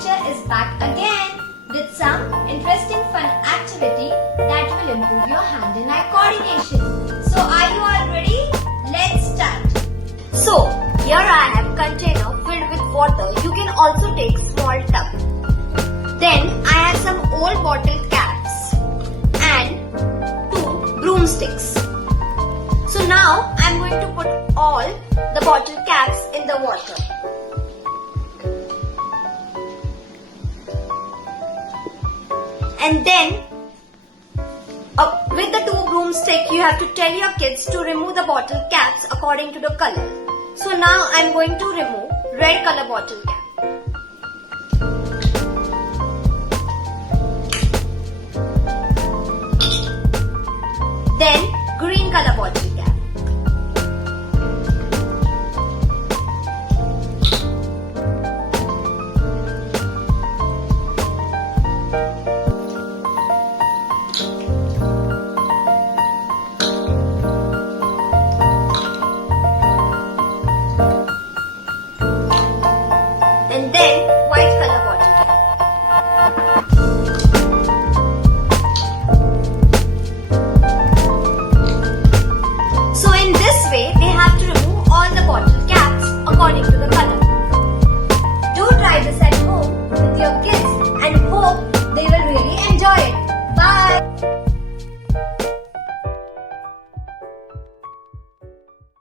teacher is back again with some interesting fun activity that will improve your hand and eye coordination. So are you all ready? Let's start. So here I have container filled with water. You can also take small tub. Then I have some old bottle caps and 2 broomsticks. So now I am going to put all the bottle caps in the water. And then with the 2 broomsticks you have to tell your kids to remove the bottle caps according to the color. So now I am going to remove red color bottle cap.